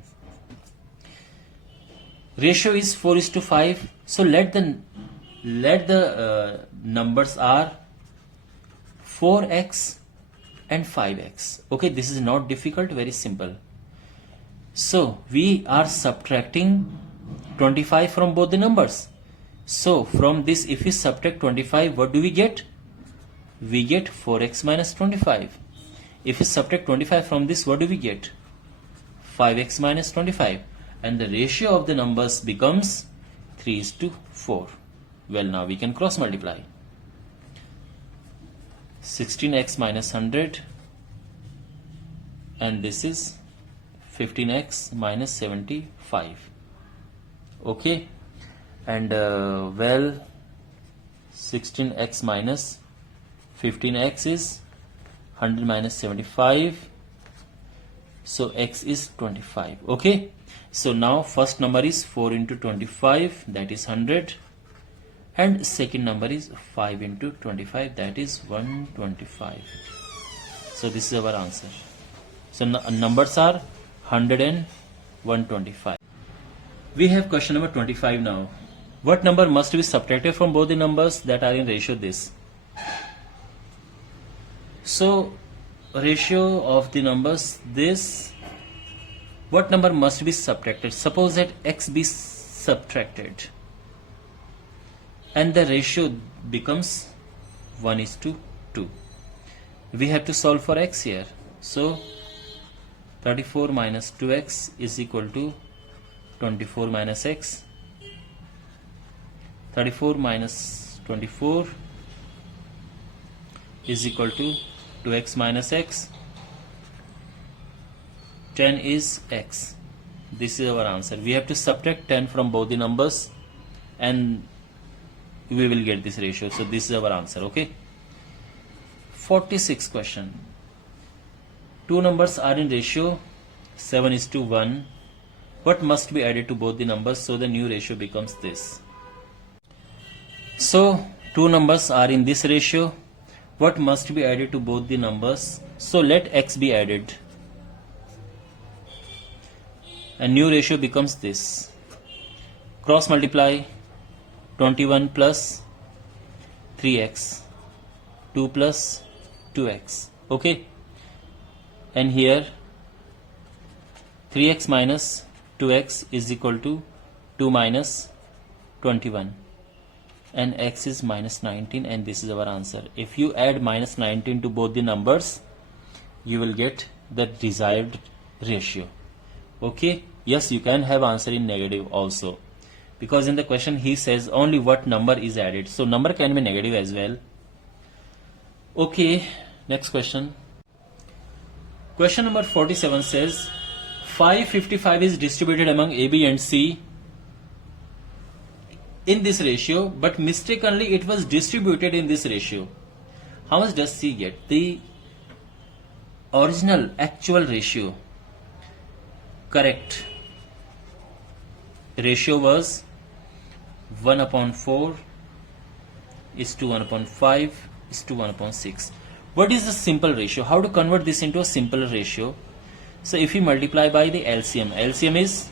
Ratio is 4:5. So let the numbers are 4x and 5x. Okay, this is not difficult, very simple. So we are subtracting 25 from both the numbers. So from this, if we subtract 25, what do we get? We get 4x minus 25. If we subtract 25 from this, what do we get? 5x minus 25. And the ratio of the numbers becomes 3:4. Well, now we can cross multiply. 16x minus 100, and this is 15x minus 75. Okay, and 16x minus 15x is 100 minus 75, so x is 25. Okay, so now first number is 4 into 25, that is 100, and second number is 5 into 25, that is 125. So this is our answer. So numbers are 100 and 125. We have question number 25 now. What number must be subtracted from both the numbers that are in ratio this? So ratio of the numbers this. What number must be subtracted? Suppose that x be subtracted and the ratio becomes 1:2. We have to solve for x here. So 34 minus 2x is equal to 24 minus x. 34 minus 24 is equal to 2x minus x. 10 is x. This is our answer. We have to subtract 10 from both the numbers and we will get this ratio. So this is our answer. Okay. 46 question. Two numbers are in ratio 7:1. What must be added to both the numbers so the new ratio becomes this? So two numbers are in this ratio. What must be added to both the numbers? So let x be added. A new ratio becomes this. Cross multiply. 21 plus 3x, 2 plus 2x. Okay, and here 3x minus 2x is equal to 2 minus 21, and x is minus 19, and this is our answer. If you add minus 19 to both the numbers, you will get the desired ratio. Okay, yes, you can have answer in negative also, because in the question he says only what number is added. So number can be negative as well. Okay, next question. Question number 47 says 555 is distributed among A, B and C in this ratio, but mistakenly it was distributed in this ratio. How much does C get? The original actual ratio, correct ratio was 1 upon 4 is to 1 upon 5 is to 1 upon 6. What is the simple ratio? How to convert this into a simple ratio? So if you multiply by the LCM is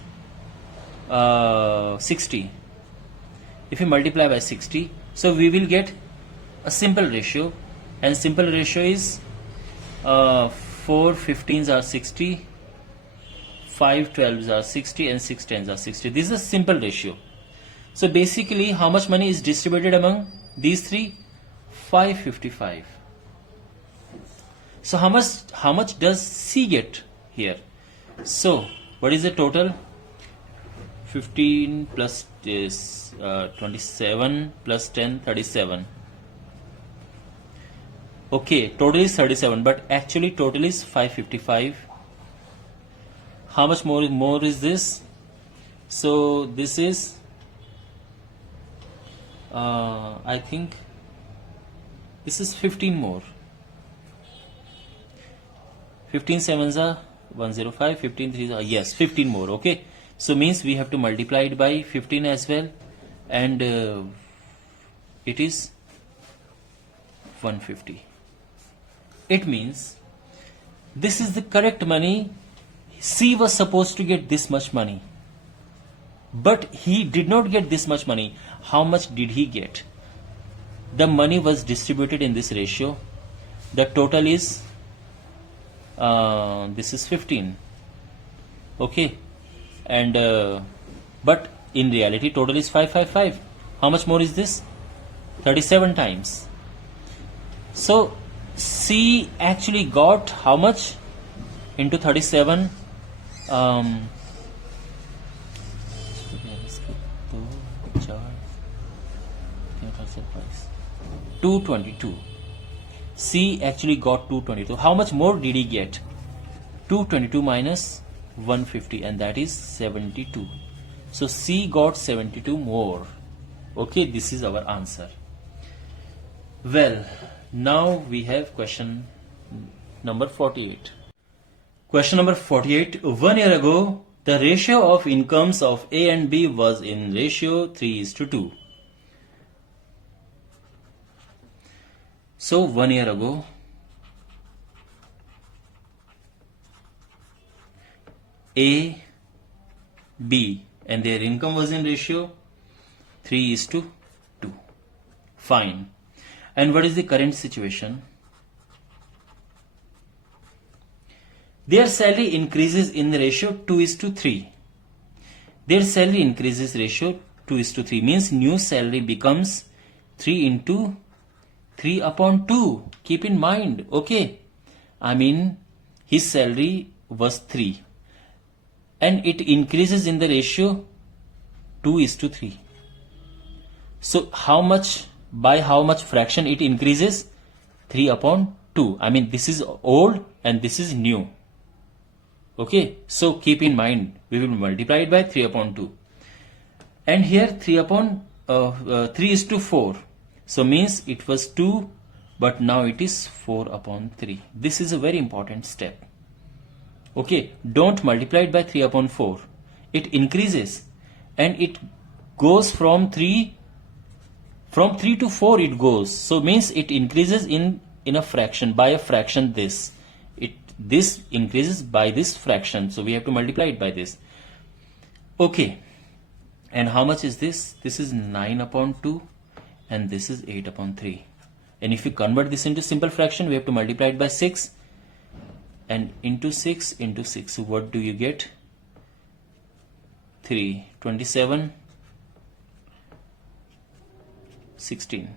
60. If you multiply by 60, so we will get a simple ratio, and simple ratio is 4 15s are 60, 5 12s are 60, and 6 10s are 60. This is a simple ratio. So basically, how much money is distributed among these three? 555. So how much does C get here? So what is the total? 15 plus is 27 plus 10, 37. Okay, total is 37, but actually total is 555. How much more is this? So this is I think this is 15 more. 15 7s are 105, 15 3s are, yes, 15 more. Okay, so means we have to multiply it by 15 as well, and it is 150. It means this is the correct money. C was supposed to get this much money, but he did not get this much money. How much did he get? The money was distributed in this ratio. The total is this is 15. Okay, and but in reality total is 555. How much more is this? 37 times. So C actually got how much into 37? 222. C actually got 222. How much more did he get? 222 minus 150, and that is 72. So C got 72 more. Okay, this is our answer. Well, now we have question number 48. Question number 48. 1 year ago, the ratio of incomes of A and B was in ratio 3:2. So 1 year ago, A, B, and their income was in ratio 3:2. Fine. And what is the current situation? Their salary increases in the ratio 2:3. Their salary increases ratio 2:3 means new salary becomes 3 into 3 upon 2. Keep in mind, okay? I mean, his salary was 3. And it increases in the ratio 2:3. So by how much fraction it increases? 3 upon 2. I mean, this is old and this is new. Okay, so keep in mind, we will multiply it by 3 upon 2. And here 3:4. So means it was 2, but now it is 4 upon 3. This is a very important step. Okay, don't multiply it by 3 upon 4. It increases and it goes from 3 to 4 it goes. So means it increases in a fraction, by a fraction this. This increases by this fraction. So we have to multiply it by this. Okay, and how much is this? This is 9 upon 2 and this is 8 upon 3. And if you convert this into simple fraction, we have to multiply it by 6. And into 6 into 6. So what do you get? 3, 27, 16.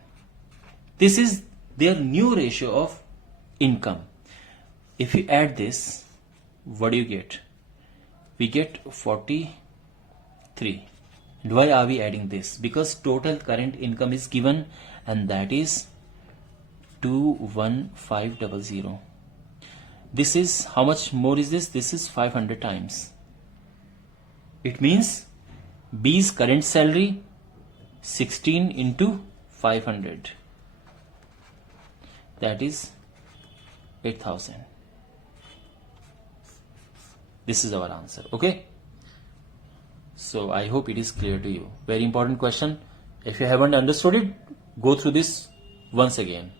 This is their new ratio of income. If you add this, what do you get? We get 43. And why are we adding this? Because total current income is given, and that is 21500. This is, how much more is this? This is 500 times. It means B's current salary 16 into 500. That is 8,000. This is our answer. Okay. So I hope it is clear to you. Very important question. If you haven't understood it, go through this once again.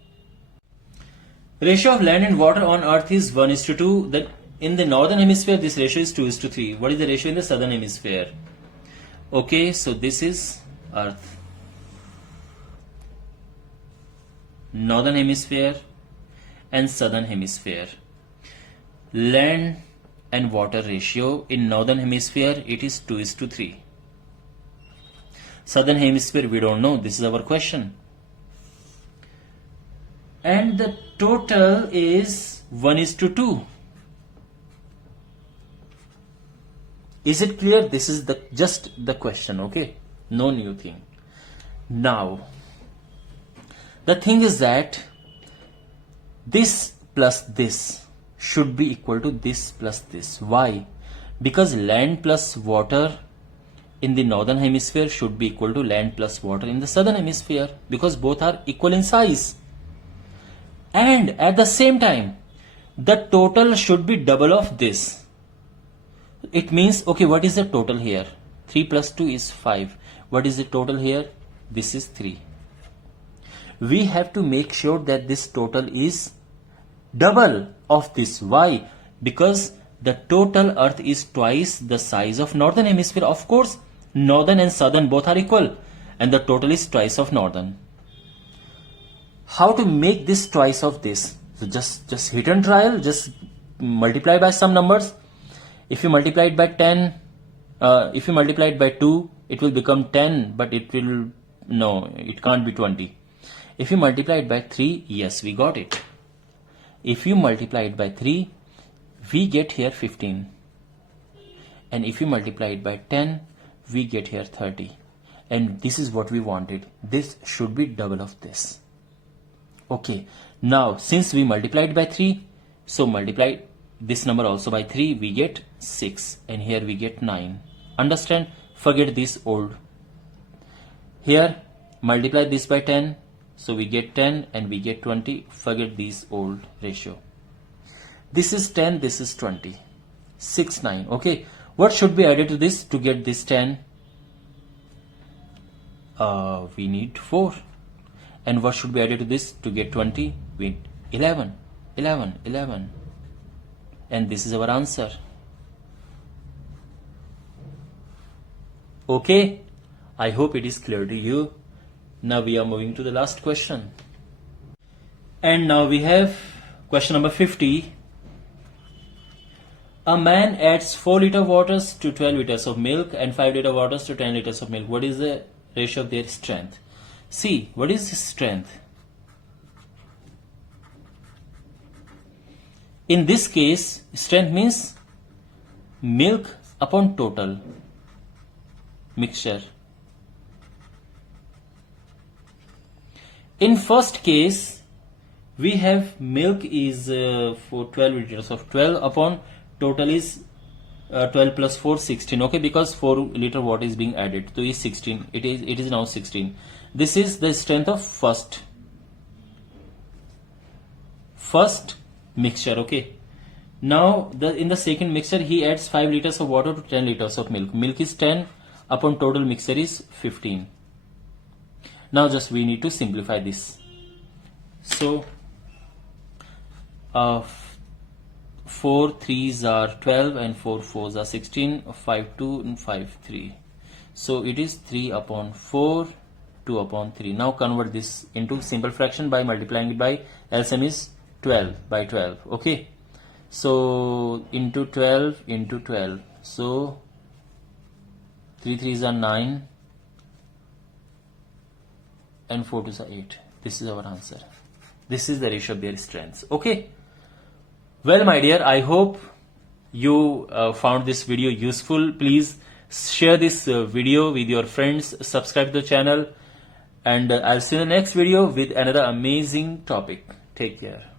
Ratio of land and water on earth is 1:2. Then in the northern hemisphere, this ratio is 2:3. What is the ratio in the southern hemisphere? Okay, so this is earth. Northern hemisphere and southern hemisphere. Land and water ratio in northern hemisphere, it is 2:3. Southern hemisphere, we don't know. This is our question. And the total is 1:2. Is it clear? This is just the question, okay? No new thing. Now, the thing is that this plus this should be equal to this plus this. Why? Because land plus water in the northern hemisphere should be equal to land plus water in the southern hemisphere, because both are equal in size. And at the same time, the total should be double of this. It means, okay, what is the total here? 3 plus 2 is 5. What is the total here? This is 3. We have to make sure that this total is double of this. Why? Because the total earth is twice the size of northern hemisphere. Of course, northern and southern both are equal, and the total is twice of northern. How to make this twice of this? So just hit and trial, just multiply by some numbers. If you multiply it by 10, if you multiply it by 2, it will become 10, but it can't be 20. If you multiply it by 3, yes, we got it. If you multiply it by 3, we get here 15. And if you multiply it by 10, we get here 30. And this is what we wanted. This should be double of this. Okay, now since we multiplied by 3, so multiply this number also by 3, we get 6, and here we get 9. Understand? Forget this old. Here, multiply this by 10, so we get 10 and we get 20. Forget this old ratio. This is 10, this is 20. 6, 9. Okay, what should be added to this to get this 10? We need 4. And what should be added to this to get 20? We need 11. 11, 11. And this is our answer. Okay, I hope it is clear to you. Now we are moving to the last question. And now we have question number 50. A man adds 4 liter waters to 12 liters of milk and 5 liter waters to 10 liters of milk. What is the ratio of their strength? See, what is his strength? In this case, strength means milk upon total mixture. In first case, we have milk is for 12 liters of 12 upon total is 12 plus 4, 16. Okay, because 4 liter water is being added, so is 16. It is now 16. This is the strength of first mixture. Okay, now in the second mixture he adds 5 liters of water to 10 liters of milk. Milk is 10 upon total mixture is 15. Now just we need to simplify this. So 4 3s are 12 and 4 4s are 16. 5 2 and 5 3. So it is 3 upon 4, 2 upon 3. Now convert this into simple fraction by multiplying it by LCM is 12 by 12. Okay, so into 12 into 12. So 3 3s are 9 and 4 2s are 8. This is our answer. This is the ratio of their strengths. Okay, well my dear, I hope you found this video useful. Please share this video with your friends, subscribe to the channel, and I'll see you in the next video with another amazing topic. Take care.